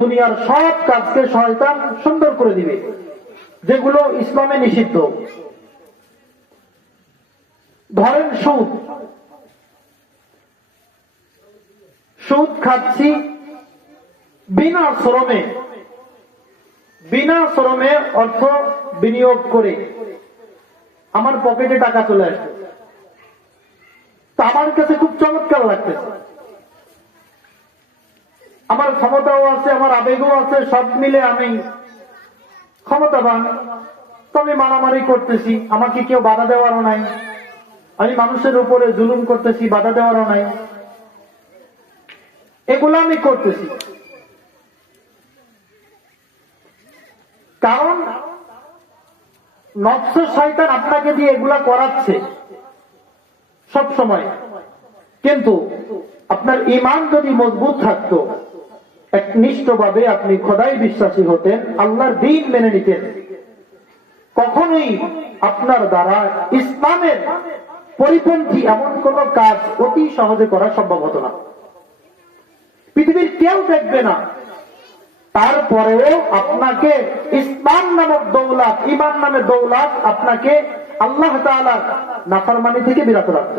দুনিয়ার সব কাজকে শয়তান সুন্দর করে দিবে, যেগুলো ইসলামে নিষিদ্ধ। ধরেন সুদ। সুদ খাচ্ছি বিনা শ্রমে। বিনা শ্রমে অর্থ বিনিয়োগ করে আমার পকেটে টাকা চলে আসবে। আমার কাছে খুব চমৎকার লাগতেছে। আমার ক্ষমতাও আছে, আমার আবেগও আছে, সব মিলে আমি ক্ষমতাবান। তো আমি মারামারি করতেছি, আমাকে কেউ বাধা দেওয়ারও নাই। আমি মানুষের উপরে জুলুম করতেছি, বাধা দেওয়ারও নাই। এগুলো আমি করতেছি। কারণ নকশ শয়তান আপনাকে দিয়ে এগুলা করাচ্ছে সব সময় কিন্তু আপনার ইমান যদি মজবুত থাকতো একনিষ্ঠভাবে আপনি খোদাই বিশ্বাসী হতেন আল্লাহর দিন মেনে নিতেন। কখনোই আপনার দ্বারা ইসলামের পরিপন্থী এমন কোন কাজ অতি সহজে করা সম্ভব হতো না। পৃথিবীর কেউ দেখবে না। তারপরেও আপনাকে ইসলাম নামক দৌলাত ইমান নামের দৌলাত আপনাকে আল্লাহ তালার নাফারমানি থেকে বিরত রাখত।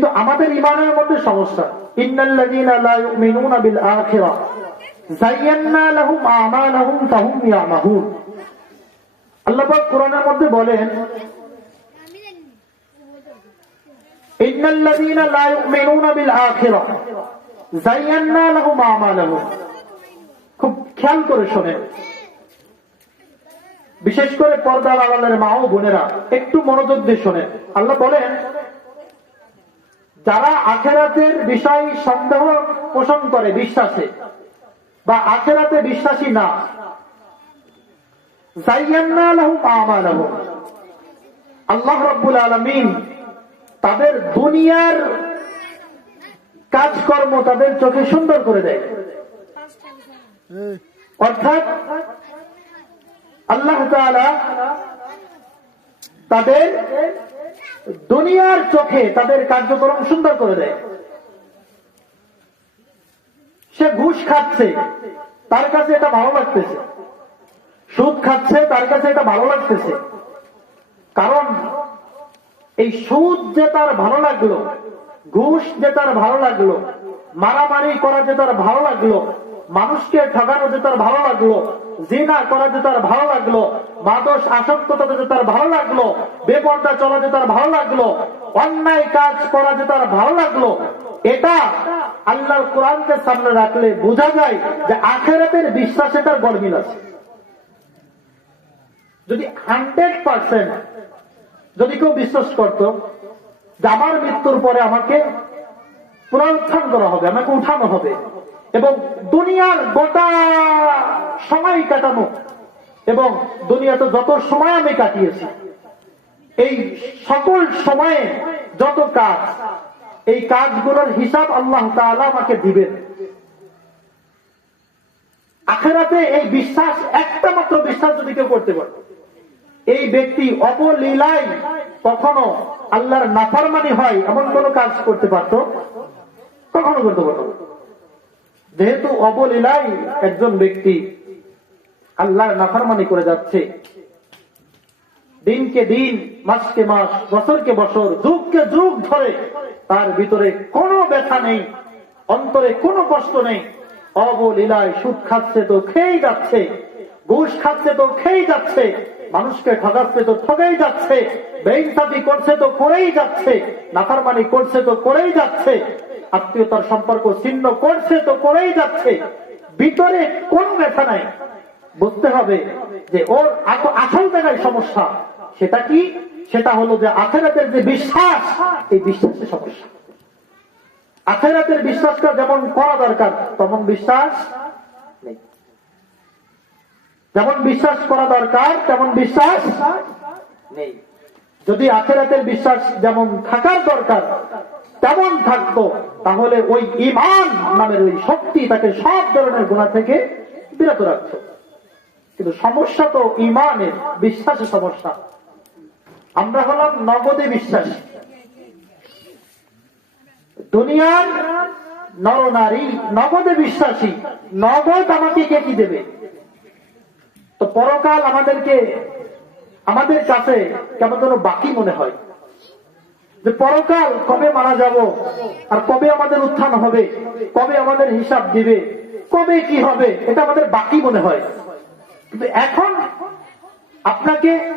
কিন্তু আমাদের ইমানের মধ্যে সমস্যা। খুব খেয়াল করে শোনেন। বিশেষ করে পর্দা লাগালের মা ও বোনেরা একটু মনোযোগ দিয়ে শোনেন। আল্লাহ বলেন যারা আখেরাতের বিষয় সন্দেহ পোষণ করে বিশ্বাসে, বা আখেরাতে বিশ্বাসী না। আল্লাহ রব্বুল আলমিন তাদের দুনিয়ার কাজকর্ম তাদের চোখে সুন্দর করে দেয়। অর্থাৎ আল্লাহ তাদের দুনিয়ার চোখে তাদের কার্যক্রম সুন্দর করে দেয়। সে ঘুষ খাচ্ছে, তার কাছে এটা ভালো লাগতেছে। সুদ খাচ্ছে, তার কাছে এটা ভালো লাগতেছে। কারণ এই সুদ যে তার ভালো লাগল, ঘুষ যে তার ভালো লাগল, মারামারি করা যে তার ভালো লাগল, মানুষকে ঠকানো যে তার ভালো লাগল জিনা করা যে তার ভালো লাগল মাদস আসক্ততা যে তার ভালো লাগল, বেপর্দা চলা যে তার ভালো লাগল, অন্যায় কাজ করা যে তার ভালো লাগল, এটা আল্লাহর কোরআনকে সামনে রাখলে বোঝা যায় যে আখেরাতের বিশ্বাসে তার গরমিল আছে। যদি হান্ড্রেড পার্সেন্ট যদি কেউ বিশ্বাস করত যে আমার মৃত্যুর পরে আমাকে পুনরুত্থান করা হবে, আমাকে উঠানো হবে এবং দুনিয়ার গোটা সময় কাটানো এবং দুনিয়াতে যত সময় আমি কাটিয়েছি, এই সকল সময়ে যত কাজ, এই কাজগুলোর হিসাব আল্লাহ তাআলা আমাকে দিবেন। আখেরাতে এই বিশ্বাস, একটা মাত্র বিশ্বাস যদি কেউ করতে পারে, এই ব্যক্তি অবলীলায় কখনো আল্লাহর নাফারমানি হয়, এমন কোন কাজ করতে পারত? কখনো করতে পারত। যেহেতু অবলীলাই একজন ব্যক্তি আল্লাহর নাফারমানি করে যাচ্ছে, দিনকে দিন, মাসকে মাস, বছরকে বছর, যুগকে যুগ ধরে তার ভিতরে কোনো ব্যথা নেই, অন্তরে কোনো কষ্ট নেই। অবলীলায় সুদ খাচ্ছে তো খেয়েই যাচ্ছে, ঘুষ খাচ্ছে তো খেয়েই যাচ্ছে, মানুষকে ঠকাচ্ছে তো ঠকেই যাচ্ছে, বেইনসাফি করছে তো করেই যাচ্ছে, নাফারমানি করছে তো করেই যাচ্ছে আত্মীয়তার সম্পর্ক ছিন্ন করছে তো করেই যাচ্ছে। ভিতরে কোন ব্যথা নাই। বুঝতে হবে যে ওর আসল জায়গায় সমস্যা। সেটা কি? সেটা হলো যে আখেরাতের যে বিশ্বাস, এই বিশ্বাসের সমস্যা। আখেরাতের বিশ্বাসটা যেমন করা দরকার, তেমন বিশ্বাস নেই। যেমন বিশ্বাস করা দরকার, তেমন বিশ্বাস নেই। যদি আখেরাতের বিশ্বাস যেমন থাকার দরকার, তেমন থাকতো। তাহলে ওই ইমান নামের ওই শক্তি তাকে সব ধরনের গুণা থেকে বিরত রাখত। কিন্তু সমস্যা তো ইমানের বিশ্বাসের সমস্যা। আমরা হলাম নগদে বিশ্বাসী। দুনিয়ার নরনারী নগদে বিশ্বাসী। নগদ আমাকে কে কি দেবে? তো পরকাল আমাদেরকে, আমাদের কাছে কেমন যেন বাকি মনে হয়। যে পরকাল কবে মারা যাব? আর কবে আমাদের উত্থান হবে? কবে আমাদের হিসাব দিবে? কবে কি হবে? এটা আমাদের বাকি মনে হয়। কিন্তু এখন আপনাকে